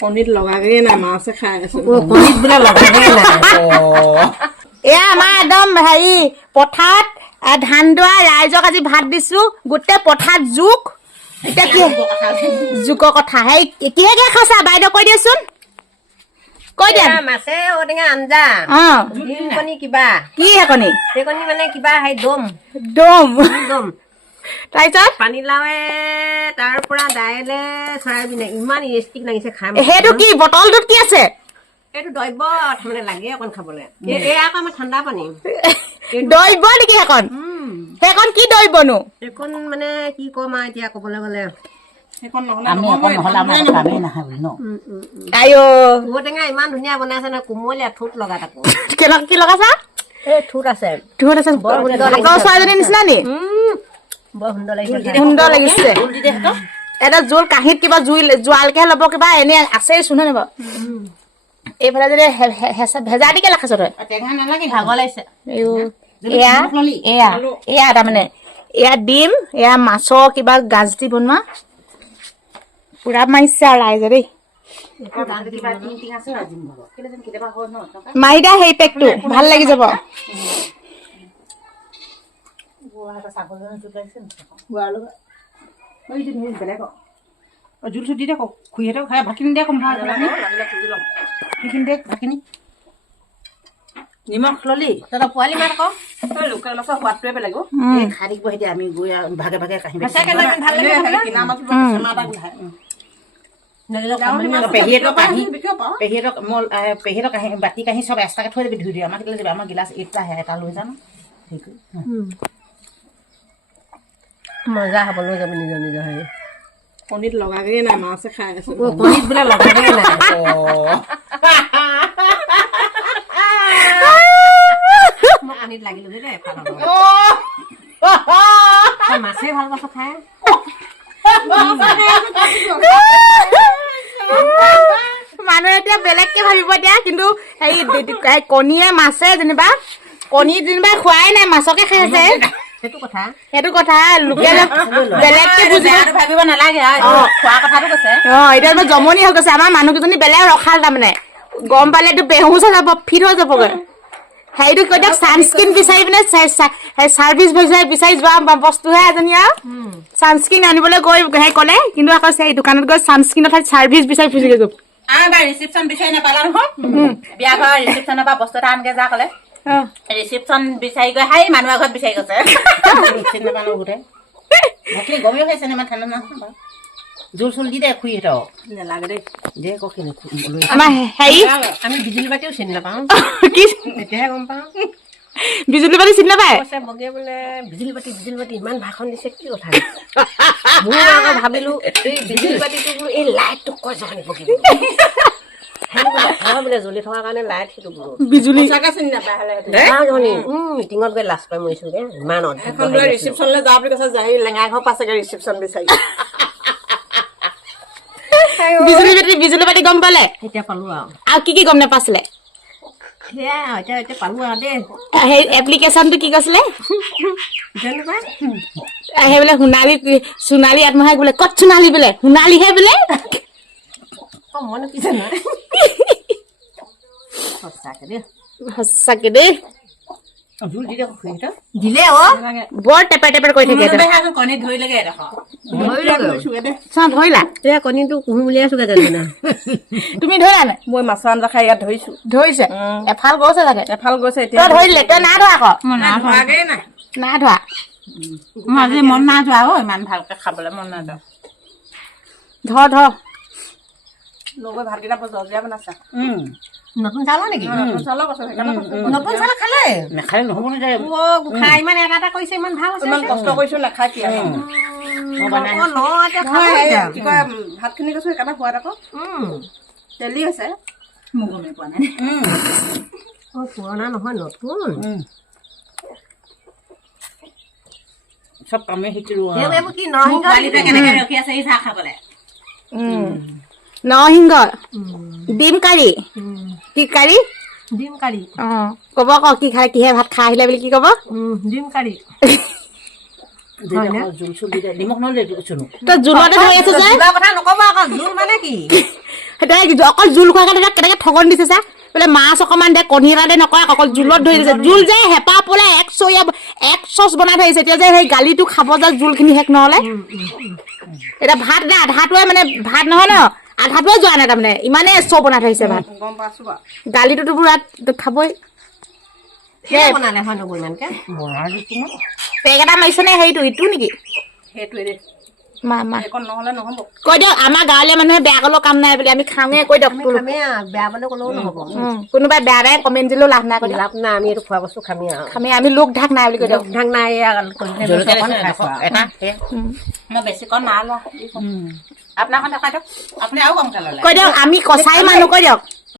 কণীত লগাগে নাই মাছে খাই আছো কণীত বোলে লগাগে নাই এয়া আমাৰ একদম হেৰি পথাৰত ধান দোৱা ৰাইজক আজি ভাত দিছো গোটেই পথাৰত জোক এতিয়া কি জোকৰ কথা সেই কিহে কিহে খাইছা বাইদেউ কৈ দিয়াচোন কৈ দিয়া মাছে ঔটেঙা আঞ্জা কণী কিবা কি হে কণী সেই কণী মানে কিবা সেই দম তাৰপিছত পানীলাওৱে তাৰ পৰা দাইলে চয়াবিনে ইমান টেষ্টি লাগিছে খাই সেইটো কি বটলটোত কি আছে এইটো দৈব মানে লাগে অকণ খাবলৈ এই আকৌ আমাৰ ঠাণ্ডা পানী দৈব নেকি সেইখন কি দৈবনো এইখন মানে কি কম আৰু এতিয়া ক'বলৈ গ'লে ঔটেঙা ইমান ধুনীয়া বনাইছে ন কোমলীয়া ঠোঁট লগা তাকো কি লগাইছা এই ঠোঁট আছে বৰ ছোৱালীজনীৰ নিচিনা নি বৰ সুন্দৰ লাগিছে এটা জোল কাঁহীত কিবা জোৱালকেহে ল'ব কিবা এনে আছে চোন নহয় বাৰু এইফালে যদি ভেজা দি কেলে খাইছ তই ভাগৰ লাগিছে এয়া তাৰমানে এয়া ডিম এয়া মাছৰ কিবা গাজ দি বনোৱা পুৰা মাৰিছে আৰু ৰাইজে দেই মাৰি দিয়া সেই পেকটো ভাল লাগি যাব জোল চুটি দে খুৰীহঁতক খাই ভাতখিনি দে কম সেইখিনি দে ভাতখিনি নিমখ ললি তহঁতৰ পোৱালি মাত আকৌ লোকেল মাছৰ সোৱাদটোৱে বেলেগ খাই থাকিব এতিয়া আমি গৈ ভাগে ভাগে কাঢ়ি পেহীহঁতক বাতি কাঢ়ি চব এক্সট্ৰাকে থৈ দিবি ধুই দিওঁ আমাক কেলৈ দিবি আমাৰ গিলাচ এটা আহে এটা লৈ যাম মজা হ'ব লৈ যাব নিজৰ নিজৰ হেৰি কণীত লগাগে নাই মাছে খাই আছো কণীত বোলে লগাগে নাই মই কণীত লাগিলো দেই মাছে ভাল পাইছ খাই মানুহে এতিয়া বেলেগকে ভাবিব এতিয়া কিন্তু হেৰি কণীয়ে মাছে যেনিবা কণী যেনিবা খোৱাই নাই মাছকে খাই আছে সেইটো কথা লোকেল বেলেগকে ভাবিব নালাগে খোৱা কথাটো কৈছে এতিয়া জমনি হৈ গৈছে আমাৰ মানুহকেইজনী বেলেগ ৰখাল তাৰমানে গম পালে এইটো বেহুচ হৈ যাব ফিট হৈ যাবগৈ সেইটো কৈ দিয়ক ছানস্ক্ৰীন বিচাৰি পিনে চাৰ্ভিচ বিচাৰি যোৱা বস্তুহে এজনী আৰু ছানস্ক্ৰীন আনিবলৈ গৈ সেই ক'লে কিন্তু আকৌ সেই দোকানত গৈ ছানস্ক্ৰীনৰ ঠাইত চাৰ্ভিচ বিচাৰি ফুচি গৈ ৰিচিপশ্যন বিচাৰি নাপালা নহয় বিয়া ঘৰৰ ৰিচিপশ্যনৰ পৰা বস্তু এটা আনকে যা ক'লে ৰিচিপশ্যন বিচাৰি গৈ হাই মানুহৰ ঘৰত বিচাৰি গৈছে গমেই খাইছে ইমান ঠাণ্ডা নহয় জোল চোল দি দে খুৰীহঁতক নালাগে দেই দে কখিনি আমাৰ হেৰি আমি বিজুলী বাতিও চিনি নাপাওঁ কি এতিয়াহে গম পাওঁ বিজুলী বাতি চিনি নাপায় বগে বোলে বিজুলী বাতি ইমান ভাষণ দিছে কি কথা মই আকৌ ভাবিলো এই বিজুলী বাতিটো বোলো এই লাইটটো কৈ জনি বগিব বোলে জ্বলি থকাৰ কাৰণে লাইট সেইটো বোলো বিজুলী চিনি নাপায় মিটিঙত গৈ লাজ পাই মৰিছোগে ইমান ৰিচিপশ্যনলৈ যোৱা বুলি কৈছে যাই লেঙা ঘৰ পাছেগে ৰিচিপশ্যন বিচাৰি বিজুলী বাতি গম পালে এতিয়া পালো আৰু কি গম নাপাইছিলে সেয়া এতিয়া পালো আৰু দেই সেই এপ্লিকেশ্যনটো কি কৈছিলে সেই বোলে সোণালী আত্মসহায়ক বোলে ক'ত সোণালী বোলে সোণালীহে বোলে মনে কি জানা সঁচাকে দেই দিলে বৰ টেপাৰ কৰি থাকে কণী ধৰিলেগে ধৰিলা কণীটো কুহু উলিয়াইছোগে জানো তুমি ধৰিলা নাই মই মাছৰ আঞ্জা খাই ইয়াত ধৰিছো ধৰিছে এফাল গৈছে চাগে এফাল গৈছে এতিয়া ধৰিলে তই না ধৰা আকৌ না ধৰা মই আজি মন নাই যোৱা ইমান ভালকে খাবলৈ মন নাই যোৱা ধৰ লগৰ ভাতকেইটা জলজীয়া বনাইছা নতুন চাউল নেকি নতুন চাউল খালে নাখালে নহ'ব নে খাই ইমান এটা কৰিছে ইমান ভাল ইমান কষ্ট কৰিছো নাখাই কি ভাতখিনি কৈছো সেইকাৰণে সোৱাদ আকৌ তেলি আছে মোক গমেই পোৱা নাই পুৰণা নহয় নতুন চব কামে শিকিলো কি নৰসিংহ কেনেকে ৰখি আছে এই চাহ খাবলে নৰসিংহ ডিম কাৰী কি কাৰী ডিম কাৰী ক'ব আকৌ কি খাই কিহে ভাত খাই আহিলে বুলি কি ক'ব ডিম কাৰী জোল চুল দি দে নিমখ নলে তই জোলতে ধৰি আছো যে কথা নকব আকৌ জোল মানে কি অকল জোল খোৱাৰ কাৰণে কেনেকে ঠগন দিছে চা বোলে মাছ অকমান দে কণী এটা দে নকয় অকল জোলত ধৰি দিছে জোল যে হেঁপাহ পলে এক চচ বনাই থৈ আহিছে এতিয়া যে সেই গালিটো খাব যে জোলখিনি শেষ নহলে এতিয়া ভাত দে আধাটোৱে মানে ভাত নহয় ন আধাটোৱে যোৱা নাই তাৰমানে ইমানে চৌ বনাই থৈ আহিছে ভাত গম পাইছো বাৰু গালিটোতো পুৰা খাবই বনালে হয় নগৈ ইমানকে পেক এটা মাৰিছে নে হেৰিটো ইটো নেকি সেইটোৱে দে মা মা একো নহ'লে নহ'ব কৈ দিয়ক আমাৰ গাঁৱলীয়া মানুহে বেয়া ক'লেও কাম নাই বুলি আমি খাওঁৱে কৈ দিয়ক খামেই বেয়া বুলি ক'লেও নহ'ব কোনোবাই বেয়া বেয়া কমেণ্ট দিলেও লাভ নাই কৈ দিয়ক লাভ নাই আমি এইটো খোৱা বস্তু খামেই আৰু আমি লোক ঢাক নাই বুলি কৈ দিয়ক ঢাক নাই এটা মই বেছিকণ নাই লোৱা আপোনাৰখন দেখাই দিয়ক আপুনি আৰু কমকৈ ল'লে কৈ দিয়ক আমি কচাই মানুহ কৈ দিয়ক